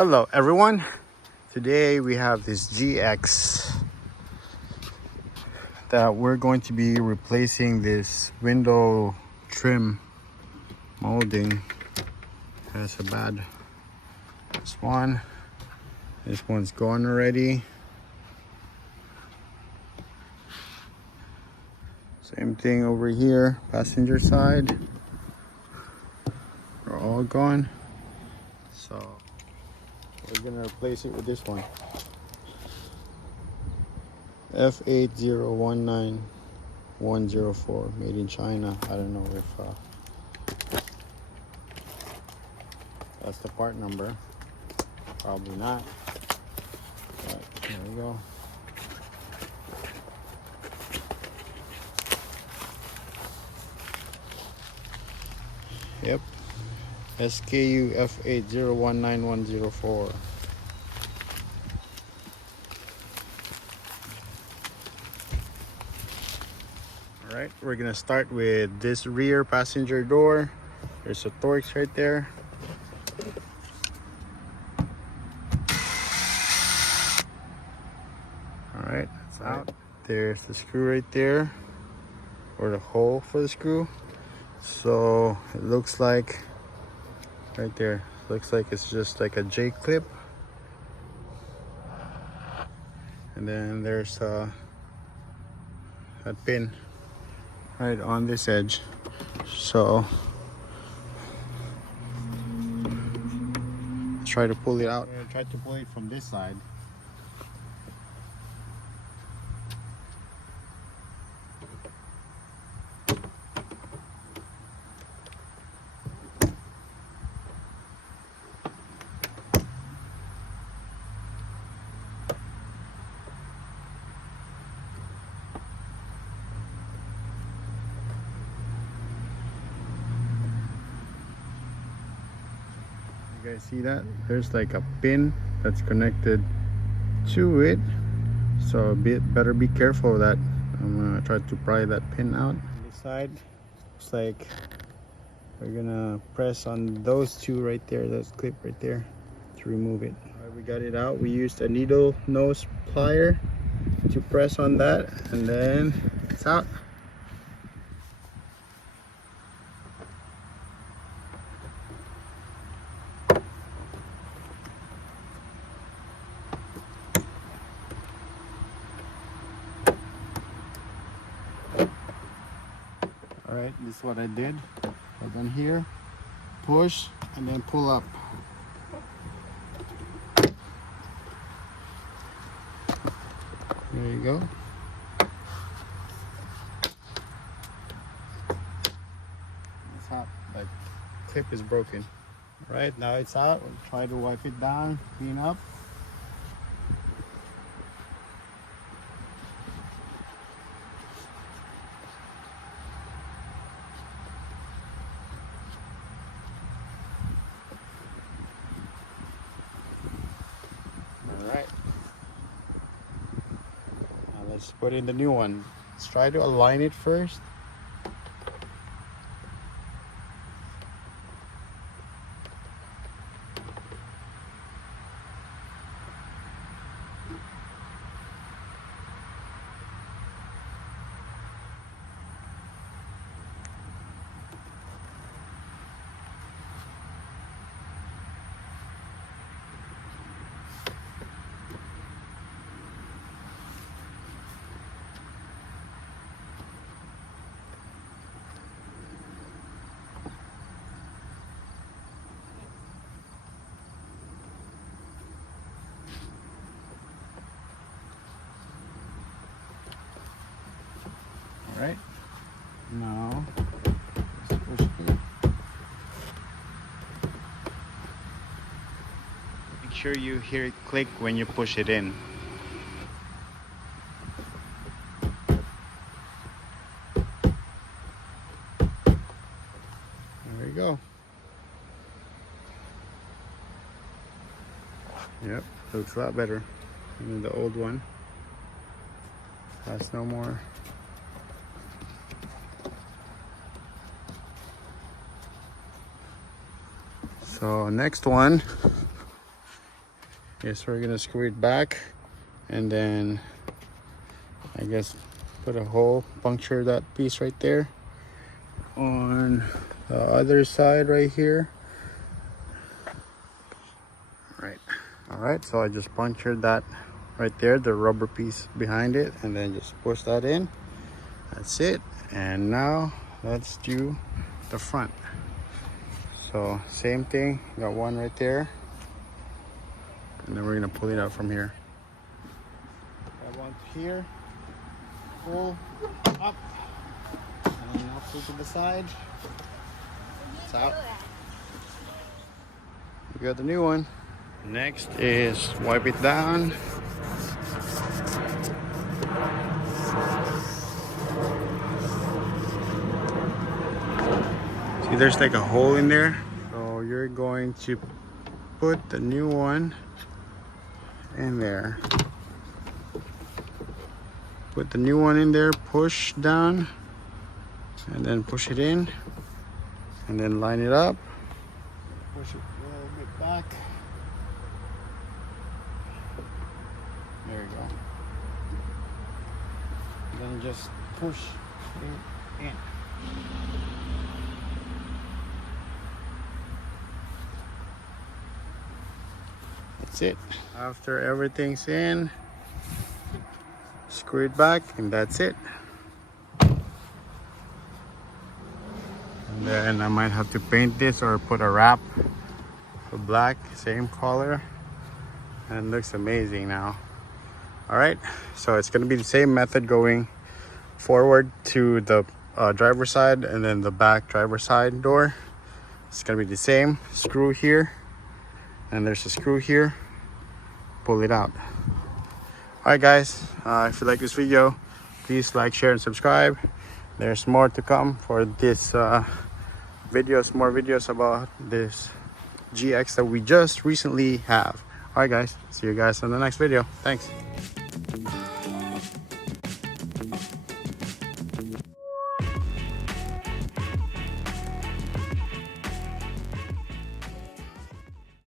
Hello everyone. Today we have this GX that we're going to be replacing this window trim molding. Has a bad this one's gone already. Same thing over here, passenger side. They're all gone. So we're gonna replace it with this one. F8019104, made in China. I don't know if that's the part number. Probably not. But there we go. Yep. SKU F8019104. Alright, we're gonna start with this rear passenger door. There's a Torx right there. Alright, that's out. There's the screw right there, or the hole for the screw. So it looks like right there, looks like it's just like a J clip. And then there's that pin right on this edge. So try to pull it out. I'm gonna try to pull it from this side. You guys see that? There's like a pin that's connected to it, so better be careful of that. I'm gonna try to pry that pin out. On this side, looks like we're gonna press on those two right there, that clip right there, to remove it. All right, we got it out. We used a needle nose plier to press on that, and then it's out. Alright, this is what I did. I've done here, push, and then pull up. There you go. It's hot, like clip is broken. Alright, now it's out. We'll try to wipe it down, clean up. Alright, now let's put in the new one. Let's try to align it first. Right now, let's push it. Make sure you hear it click when you push it in. There you go. Yep, looks a lot better than the old one. That's no more. So next one Okay, so we're gonna screw it back and then I guess put a hole, puncture that piece right there. On the other side right here. All right, so I just punctured that right there, the rubber piece behind it, and then just push that in. That's it. And now let's do the front. So same thing, got one right there, and then we're gonna pull it out from here. Got one here, pull up, and now pull to the side. It's out. We got the new one. Next is wipe it down. See, there's like a hole in there. So you're going to put the new one in there. Put the new one in there, push down, and then push it in, and then line it up. Push it a little bit back. There you go. Then just push it in. That's it. After everything's in, screw it back, and that's it. And then I might have to paint this or put a wrap for black, same color, and it looks amazing now. All right, so it's gonna be the same method going forward to the driver's side and then the back driver's side door. It's gonna be the same screw here, and there's a screw here. Pull it out. All right, guys, if you like this video, please like, share, and subscribe. There's more to come for this videos, more videos about this GX that we just recently have. All right, guys, see you guys in the next video. Thanks.